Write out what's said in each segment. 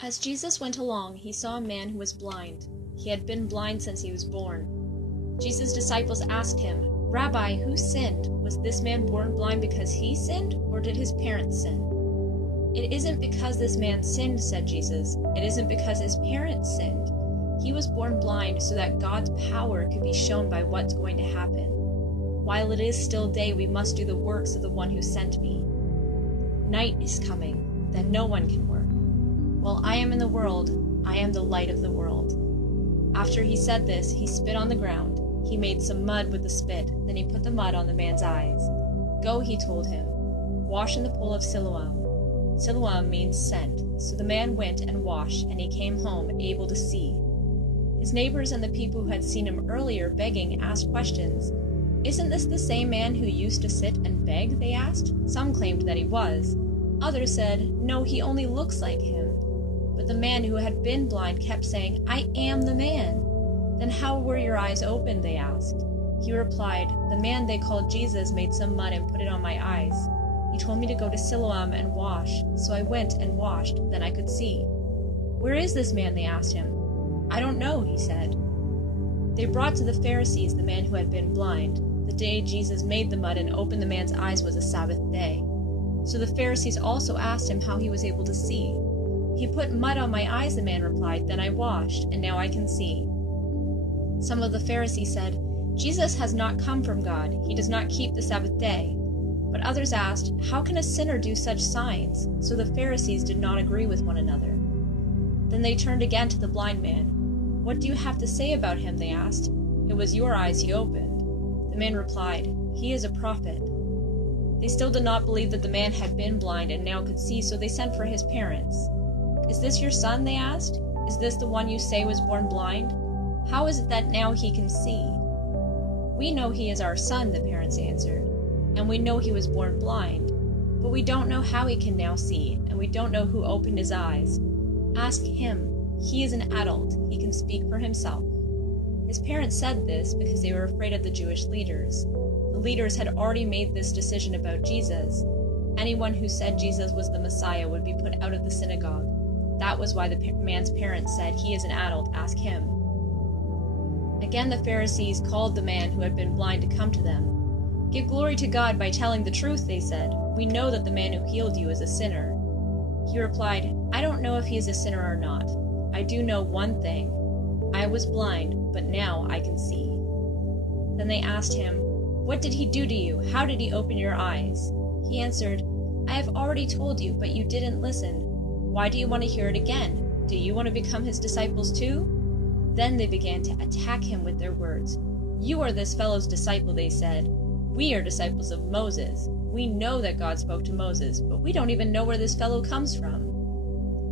As Jesus went along, he saw a man who was blind. He had been blind since he was born. Jesus' disciples asked him, "Rabbi, who sinned? Was this man born blind because he sinned, or did his parents sin?" "It isn't because this man sinned," said Jesus. "It isn't because his parents sinned. He was born blind so that God's power could be shown by what's going to happen. While it is still day, we must do the works of the one who sent me. Night is coming, then no one can work. While I am in the world, I am the light of the world." After he said this, he spit on the ground. He made some mud with the spit, then he put the mud on the man's eyes. "Go," he told him, "wash in the pool of Siloam." Siloam means sent, so the man went and washed, and he came home able to see. His neighbors and the people who had seen him earlier begging asked questions. "Isn't this the same man who used to sit and beg?" they asked. Some claimed that he was. Others said, "No, he only looks like him." But the man who had been blind kept saying, "I am the man." "Then how were your eyes opened?" they asked. He replied, "The man they called Jesus made some mud and put it on my eyes. He told me to go to Siloam and wash, so I went and washed, then I could see." "Where is this man?" they asked him. "I don't know," he said. They brought to the Pharisees the man who had been blind. The day Jesus made the mud and opened the man's eyes was a Sabbath day. So the Pharisees also asked him how he was able to see. "He put mud on my eyes," the man replied, "then I washed, and now I can see." Some of the Pharisees said, "Jesus has not come from God. He does not keep the Sabbath day." But others asked, "How can a sinner do such signs?" So the Pharisees did not agree with one another. Then they turned again to the blind man. "What do you have to say about him?" they asked. "It was your eyes he opened." The man replied, "He is a prophet." They still did not believe that the man had been blind and now could see, so they sent for his parents. "Is this your son?" they asked. "Is this the one you say was born blind? How is it that now he can see?" "We know he is our son," the parents answered, "and we know he was born blind, but we don't know how he can now see, and we don't know who opened his eyes. Ask him. He is an adult. He can speak for himself." His parents said this because they were afraid of the Jewish leaders. The leaders had already made this decision about Jesus. Anyone who said Jesus was the Messiah would be put out of the synagogue. That was why the man's parents said, "He is an adult, ask him." Again the Pharisees called the man who had been blind to come to them. "Give glory to God by telling the truth," they said. "We know that the man who healed you is a sinner." He replied, "I don't know if he is a sinner or not. I do know one thing. I was blind, but now I can see." Then they asked him, "What did he do to you? How did he open your eyes?" He answered, "I have already told you, but you didn't listen. Why do you want to hear it again? Do you want to become his disciples too?" Then they began to attack him with their words. "You are this fellow's disciple," they said. "We are disciples of Moses. We know that God spoke to Moses, but we don't even know where this fellow comes from."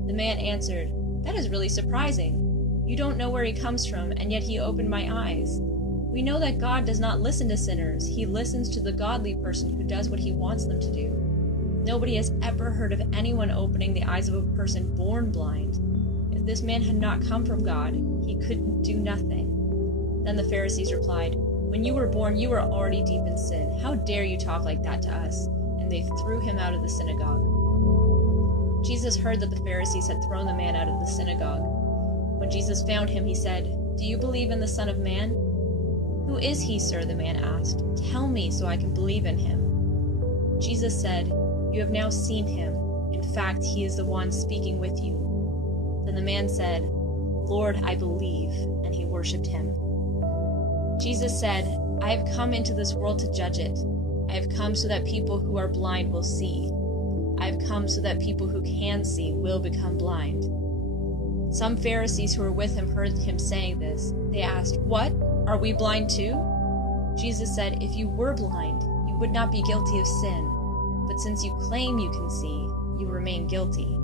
The man answered, "That is really surprising. You don't know where he comes from, and yet he opened my eyes. We know that God does not listen to sinners. He listens to the godly person who does what he wants them to do. Nobody has ever heard of anyone opening the eyes of a person born blind. If this man had not come from God, he could do nothing." Then the Pharisees replied, "When you were born, you were already deep in sin. How dare you talk like that to us?" And they threw him out of the synagogue. Jesus heard that the Pharisees had thrown the man out of the synagogue. When Jesus found him, he said, "Do you believe in the Son of Man?" "Who is he, sir?" the man asked. "Tell me so I can believe in him." Jesus said, "You have now seen him. In fact, he is the one speaking with you." Then the man said, "Lord, I believe," and he worshipped him. Jesus said, "I have come into this world to judge it. I have come so that people who are blind will see. I have come so that people who can see will become blind." Some Pharisees who were with him heard him saying this. They asked, "What? Are we blind too?" Jesus said, "If you were blind, you would not be guilty of sin. But since you claim you can see, you remain guilty."